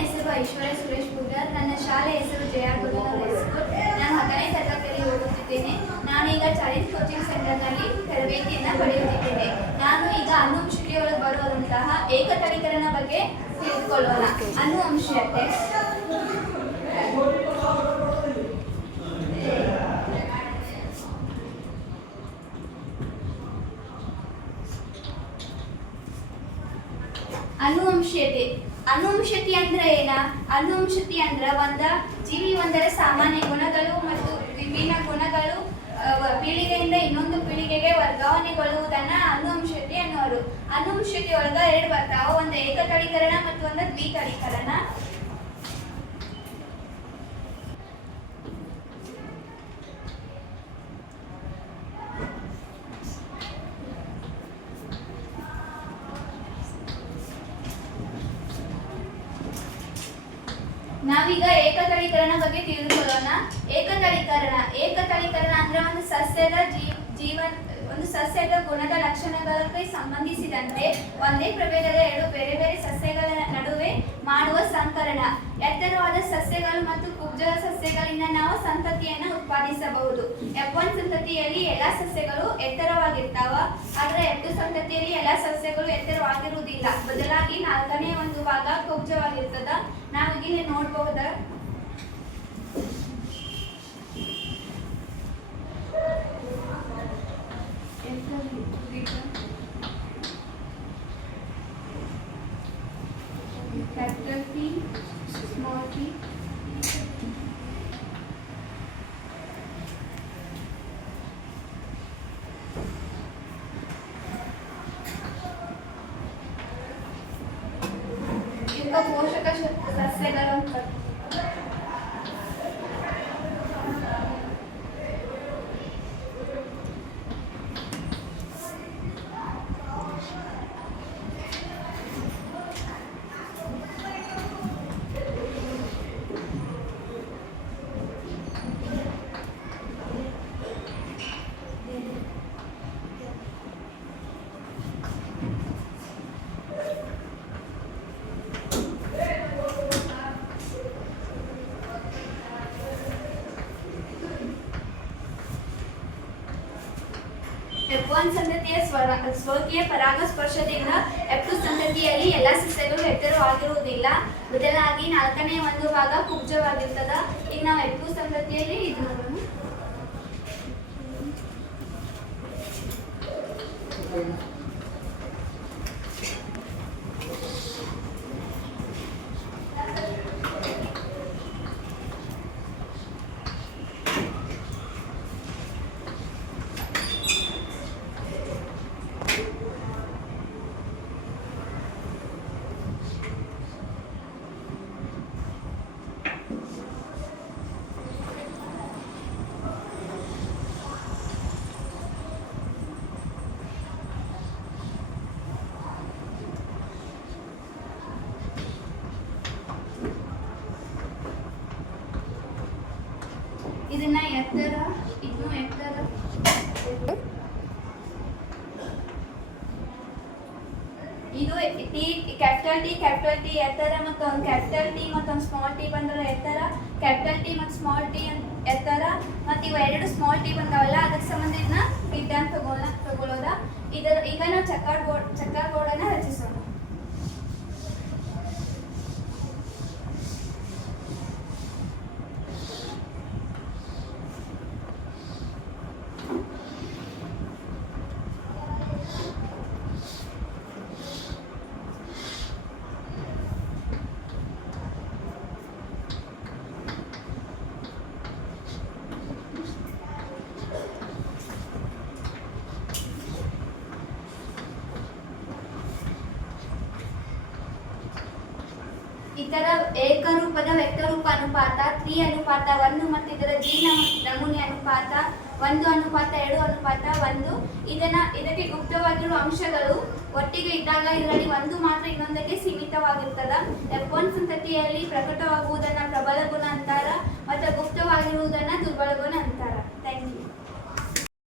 ಹೆಸರು ಐಶ್ವರ್ಯ ಸುರೇಶ್ ಪೂಜಾರ್. ನನ್ನ ಶಾಲೆ ಹೆಸರು ಜಯ ಗುರುನಾಥ್ ಹೈಸ್ಕೂಲ್. ನಾನು 10ನೇ ತರಗತಿಯಲ್ಲಿ ಓದುತ್ತಿದ್ದೇನೆ. ನಾನೀಗ ಚಾಲೆಂಜ್ ಕೋಚಿಂಗ್ ಸೆಂಟರ್ನಲ್ಲಿ ತರಬೇತಿಯನ್ನು ಪಡೆಯುತ್ತಿದ್ದೇನೆ. ನಾನು ಈಗ ಅನುವಂಶೀಯತೆಯೊಳಗೆ ಬರುವಂತಹ ಏಕತಳೀಕರಣ ಬಗ್ಗೆ ತಿಳಿದುಕೊಳ್ಳೋಣ. ಅನುವಂಶೀಯತೆ ಅನುವಂಶೀಯತೆ ಅನುವಂಶೀಯತೆ ಅಂದ್ರೆ ಏನ? ಅನುವಂಶೀಯತೆ ಅಂದ್ರೆ ಜೀವಿ ಒಂದರ ಸಾಮಾನ್ಯ ಗುಣಗಳು ಮತ್ತು ವಿಭಿನ್ನ ಗುಣಗಳು ಪೀಳಿಗೆಯಿಂದ ಇನ್ನೊಂದು ಪೀಳಿಗೆಗೆ ವರ್ಗಾವಣೆಗೊಳ್ಳುವುದನ್ನ ಅನುವಂಶೀಯತೆ ಅನ್ನೋರು. ಅನುವಂಶೀಯತೆ ಒಳಗ 2 ಬರ್ತಾವ, ಒಂದು ಏಕತಳೀಕರಣ ಮತ್ತು ಒಂದು ದ್ವಿತಳೀಕರಣ. ನಾವೀಗ ಏಕತಳೀಕರಣ ಬಗ್ಗೆ ತಿಳಿದುಕೊಳ್ಳೋಣ. ಏಕತಳೀಕರಣ ಅಂದ್ರೆ ಒಂದು ಸಸ್ಯದ ಗುಣದ ಲಕ್ಷಣಗಳಿಗೆ ಸಂಬಂಧಿಸಿದಂತೆ ಒಂದೇ ಪ್ರಭೇದದ 2 ಬೇರೆ ಬೇರೆ ಸಸ್ಯಗಳ ನಡುವೆ ಮಾಡುವ ಸಂಕರಣ. ಎತ್ತರವಾದ ಸಸ್ಯಗಳು ಮತ್ತು ಕುಬ್ಜದ ಸಸ್ಯಗಳಿಂದ ನಾವು ಸಂತತಿಯನ್ನು ಉತ್ಪಾದಿಸಬಹುದು. F1 ಸಂತತಿಯಲ್ಲಿ ಎಲ್ಲಾ ಸಸ್ಯಗಳು ಎತ್ತರವಾಗಿರ್ತಾವ, ಆದ್ರೆ F2 ಸಂತತಿಯಲ್ಲಿ ಎಲ್ಲಾ ಸಸ್ಯಗಳು ಎತ್ತರವಾಗಿರುವುದಿಲ್ಲ. ಬದಲಾಗಿ 4ನೇ ಒಂದು ಭಾಗ ಕುಬ್ಜವಾಗಿರ್ತದ. ನಾವು ಇಲ್ಲಿ ನೋಡಬಹುದ. Capital T, small t. ಇದಕ್ಕೆ ಪೋಷಕ ಸಸ್ಯಗಳು ಅಂತ. F1 ಸಂತತಿಯ ಸ್ವಕೀಯ ಪರಾಗಸ್ಪರ್ಶದಿಂದ F2 ಸಂತತಿಯಲ್ಲಿ ಎಲ್ಲಾ ಸಸ್ಯಗಳು ಎತ್ತರವಾಗಿರುವುದಿಲ್ಲ. ಬದಲಾಗಿ 4ನೇ ಒಂದು ಭಾಗ ಕುಬ್ಜವಾಗಿರ್ತದ. ಈಗ ನಾವು F2 ಸಂತತಿಯಲ್ಲಿ ಇದು ನೋಡೋಣ. ಇದನ್ನ ಎತ್ತರ, ಇದನ್ನು ಎತ್ತರ. ಇದು ಕ್ಯಾಪಿಟಲ್ ಟಿ ಎತ್ತರ, ಮತ್ತು ಒಂದು ಕ್ಯಾಪಿಟಲ್ ಟಿ ಮತ್ತು ಒಂದು ಸ್ಮಾಲ್ ಟಿ ಬಂದ್ರೆ ಎತ್ತರ. ಕ್ಯಾಪಿಟಲ್ ಟಿ ಮತ್ತು ಸ್ಮಾಲ್ ಟಿ ಎತ್ತರ, ಮತ್ತು ಇವು 2 ಸ್ಮಾಲ್ ಟಿ ಬಂದಾವಲ್ಲ, ಅದಕ್ಕೆ ಸಂಬಂಧಿಸಿದ ಗಿಡ್ಡ ತಗೊಳ್ಳೋದ. ಈಗ ನಾವು ಚಕ್ಕರ್ ಬೋರ್ಡನ್ನು ರಚಿಸೋಣ. ಇತರ ಏಕರೂಪದ ವ್ಯಕ್ತರೂಪ ಅನುಪಾತ 3:1 ಮತ್ತು ಇದರ ಜೀರ್ಣ ನಮೂನೆ ಅನುಪಾತ 1:2:1. ಇದಕ್ಕೆ ಗುಪ್ತವಾಗಿರುವ ಅಂಶಗಳು ಒಟ್ಟಿಗೆ ಇದ್ದಾಗ ಇದರಲ್ಲಿ ಒಂದು ಮಾತ್ರ ಇನ್ನೊಂದಕ್ಕೆ ಸೀಮಿತವಾಗಿರ್ತದ. F1 ಸಂತತಿಯಲ್ಲಿ ಪ್ರಕಟವಾಗುವುದನ್ನ ಪ್ರಬಲ ಗುಣ ಅಂತಾರ ಮತ್ತು ಗುಪ್ತವಾಗಿರುವುದನ್ನ ದುರ್ಬಲ ಗುಣ ಅಂತಾರ. Thank you.